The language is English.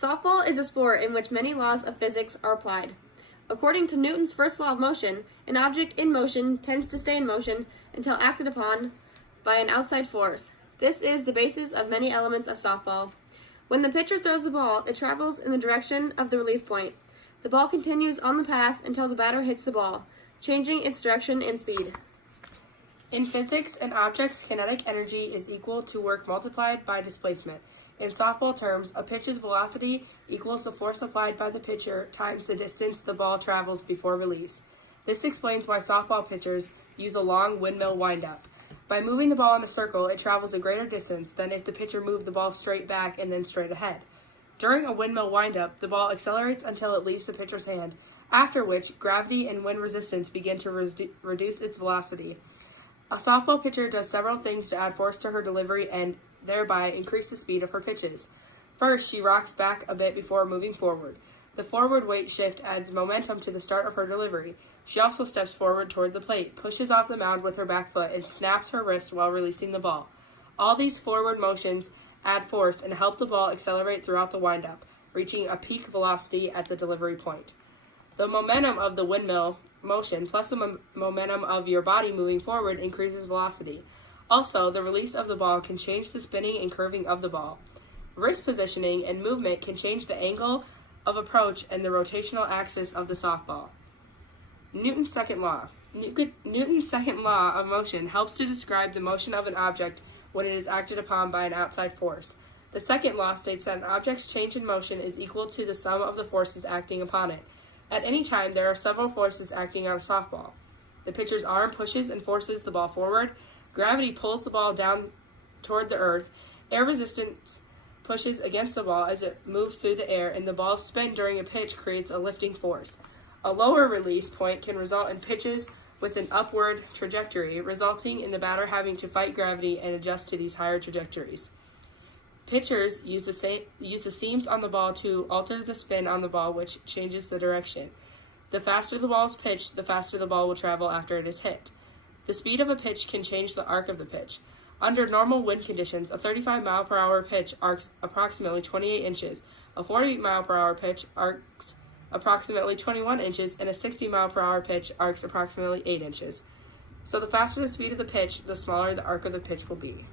Softball is a sport in which many laws of physics are applied. According to Newton's first law of motion, an object in motion tends to stay in motion until acted upon by an outside force. This is the basis of many elements of softball. When the pitcher throws the ball, it travels in the direction of the release point. The ball continues on the path until the batter hits the ball, changing its direction and speed. In physics, an object's kinetic energy is equal to work multiplied by displacement. In softball terms, a pitch's velocity equals the force applied by the pitcher times the distance the ball travels before release. This explains why softball pitchers use a long windmill windup. By moving the ball in a circle, it travels a greater distance than if the pitcher moved the ball straight back and then straight ahead. During a windmill windup, the ball accelerates until it leaves the pitcher's hand, after which gravity and wind resistance begin to reduce its velocity. A softball pitcher does several things to add force to her delivery and thereby increase the speed of her pitches. First, she rocks back a bit before moving forward. The forward weight shift adds momentum to the start of her delivery. She also steps forward toward the plate, pushes off the mound with her back foot, and snaps her wrist while releasing the ball. All these forward motions add force and help the ball accelerate throughout the windup, reaching a peak velocity at the delivery point. The momentum of the windmill motion plus the momentum of your body moving forward increases velocity. Also, the release of the ball can change the spinning and curving of the ball. Wrist positioning and movement can change the angle of approach and the rotational axis of the softball. Newton's second law. Newton's second law of motion helps to describe the motion of an object when it is acted upon by an outside force. The second law states that an object's change in motion is equal to the sum of the forces acting upon it. At any time, there are several forces acting on a softball. The pitcher's arm pushes and forces the ball forward. Gravity pulls the ball down toward the earth. Air resistance pushes against the ball as it moves through the air, and the ball's spin during a pitch creates a lifting force. A lower release point can result in pitches with an upward trajectory, resulting in the batter having to fight gravity and adjust to these higher trajectories. Pitchers use the seams on the ball to alter the spin on the ball, which changes the direction. The faster the ball is pitched, the faster the ball will travel after it is hit. The speed of a pitch can change the arc of the pitch. Under normal wind conditions, a 35-mile-per-hour pitch arcs approximately 28 inches, a 40-mile-per-hour pitch arcs approximately 21 inches, and a 60-mile-per-hour pitch arcs approximately 8 inches. So the faster the speed of the pitch, the smaller the arc of the pitch will be.